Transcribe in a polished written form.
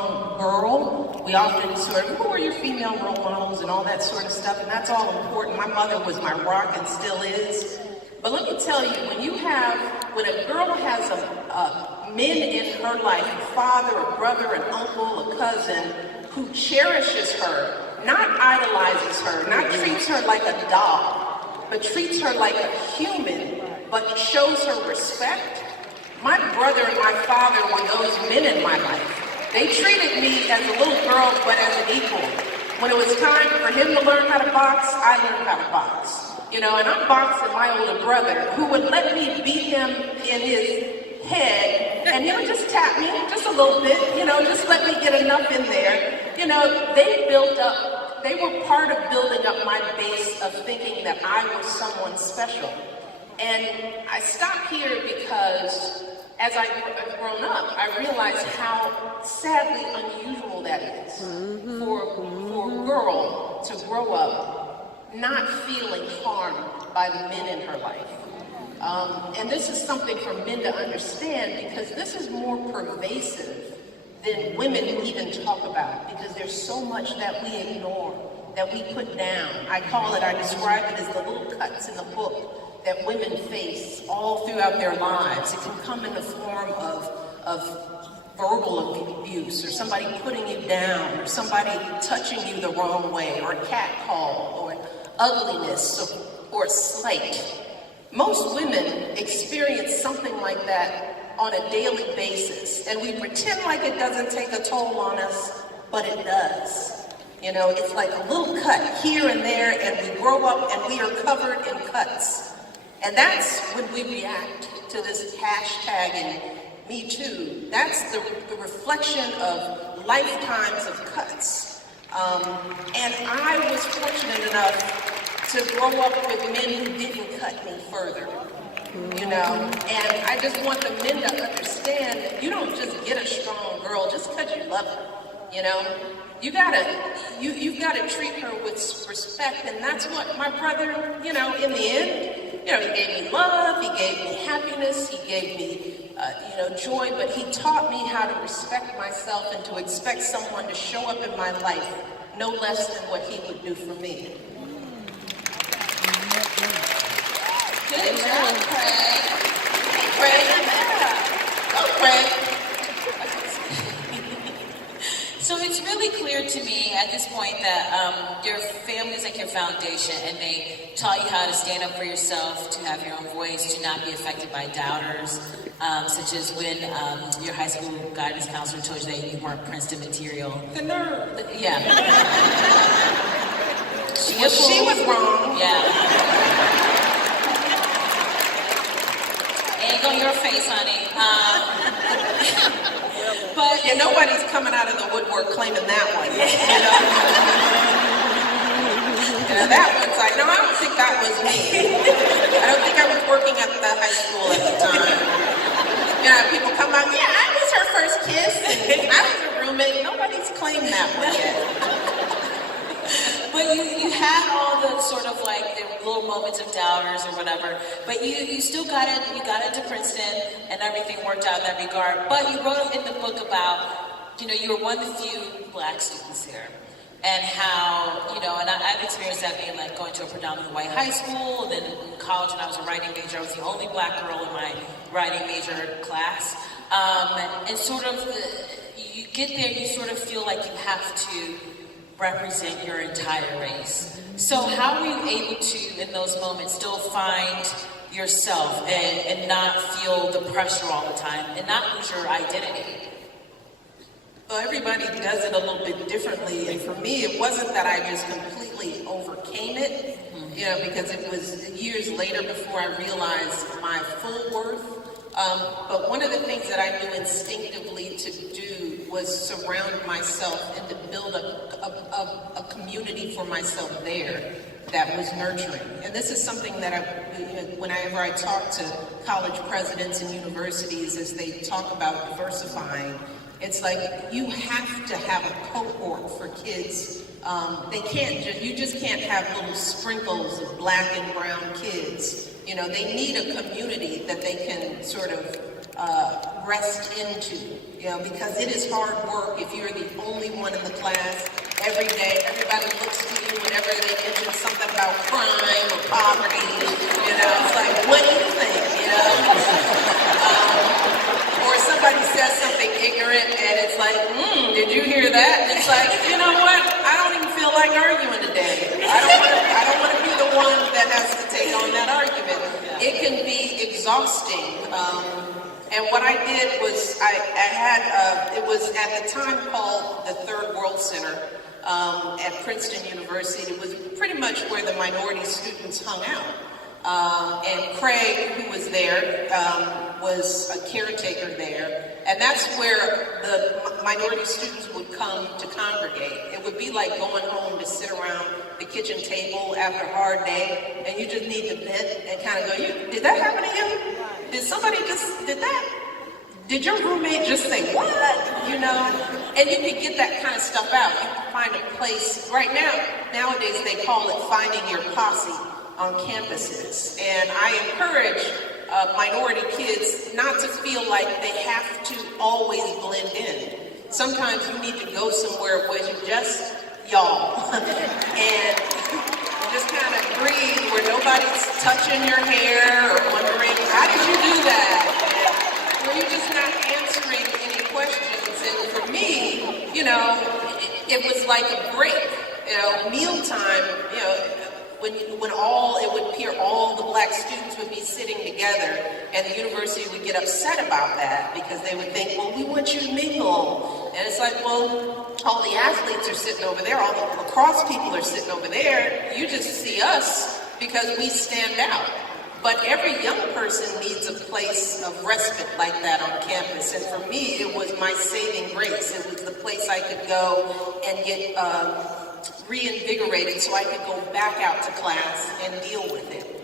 Girl, we often sort of, who are your female role models and all that sort of stuff, and that's all important. My mother was my rock and still is. But let me tell you, when a girl has men in her life, a father, a brother, an uncle, a cousin, who cherishes her, not idolizes her, not treats her like a doll, but treats her like a human, but shows her respect. My brother and my father were those men in my life. They treated me as a little girl, but as an equal. When it was time for him to learn how to box, I learned how to box. And I'm boxing my older brother, who would let me beat him in his head, and he would just tap me just a little bit, just let me get enough in there. They were part of building up my base of thinking that I was someone special. And I stop here because as I've grown up, I realized how sadly unusual that is for a girl to grow up not feeling harmed by the men in her life. And this is something for men to understand, because this is more pervasive than women even talk about, because there's so much that we ignore, that we put down. I describe it as the little cuts in the book that women face all throughout their lives. It can come in the form of verbal abuse, or somebody putting you down, or somebody touching you the wrong way, or a cat call, or ugliness, or a slight. Most women experience something like that on a daily basis, and we pretend like it doesn't take a toll on us, but it does. It's like a little cut here and there, and we grow up and we are covered in cuts. And that's when we react to this hashtag and Me Too. That's the reflection of lifetimes of cuts. And I was fortunate enough to grow up with men who didn't cut me further. And I just want the men to understand that you don't just get a strong girl just because you love her. You've got to treat her with respect, and that's what my brother, in the end, he gave me love, he gave me happiness, he gave me, joy, but he taught me how to respect myself and to expect someone to show up in my life no less than what he would do for me. Good job, Craig. Craig, oh, Craig. So it's really clear to me at this point that your family is like your foundation, and they taught you how to stand up for yourself, to have your own voice, to not be affected by doubters, such as when your high school guidance counselor told you that you weren't Princeton material. The nerve. Yeah. She was wrong. Yeah. Ain't on your face, honey. But nobody's coming out of the woodwork claiming that one. That one's like, no, I don't think that was me. I don't think I was working at the high school at the time. People come out, yeah, I was her first kiss, and I was a roommate. Nobody's claimed that one yet. But you had all the sort of like the little moments of doubters or whatever, but you still got it. You got into Princeton, and everything worked out in that regard. But you wrote in the book about, you were one of the few black students here, and how, and I've experienced that being like going to a predominantly white high school, and then in college when I was a writing major, I was the only black girl in my writing major class, and sort of you get there, you sort of feel like you have to represent your entire race. So how were you able to, in those moments, still find yourself and not feel the pressure all the time and not lose your identity? Well, everybody does it a little bit differently, and for me, it wasn't that I just completely overcame it, because it was years later before I realized my full worth. But one of the things that I knew instinctively to do was surround myself and to build a community for myself there that was nurturing. And this is something that whenever I talk to college presidents and universities as they talk about diversifying, it's like you have to have a cohort for kids. You just can't have little sprinkles of black and brown kids. They need a community that they can sort of rest into, because it is hard work if you're the only one in the class every day. Everybody looks to you whenever they mention something about crime or poverty. It's like, what do you think? Or somebody says something ignorant and it's like, did you hear that? And it's like, you know what? I don't even feel like arguing today. I don't want to be the one that has to take on that argument. It can be exhausting. And what I did was I had, it was at the time called the Third World Center at Princeton University. It was pretty much where the minority students hung out. And Craig, who was there, was a caretaker there. And that's where the minority students would come to congregate. It would be like going home to sit around the kitchen table after a hard day, and you just need to vent and kind of go, did that happen to you? Did somebody did that? Did your roommate just say, what? And you can get that kind of stuff out. You can find a place. Right nowadays they call it finding your posse on campuses. And I encourage minority kids not to feel like they have to always blend in. Sometimes you need to go somewhere where you just y'all and just kind of breathe, where nobody's touching your hair or wondering, how did you do that? And where you're just not answering any questions. And for me, it was like a break. Mealtime, when it would appear all the black students would be sitting together, and the university would get upset about that because they would think, well, we want you to mingle. And it's like, well, all the athletes are sitting over there, all the lacrosse people are sitting over there. You just see us because we stand out. But every young person needs a place of respite like that on campus. And for me, it was my saving grace. It was the place I could go and get reinvigorated so I could go back out to class and deal with it.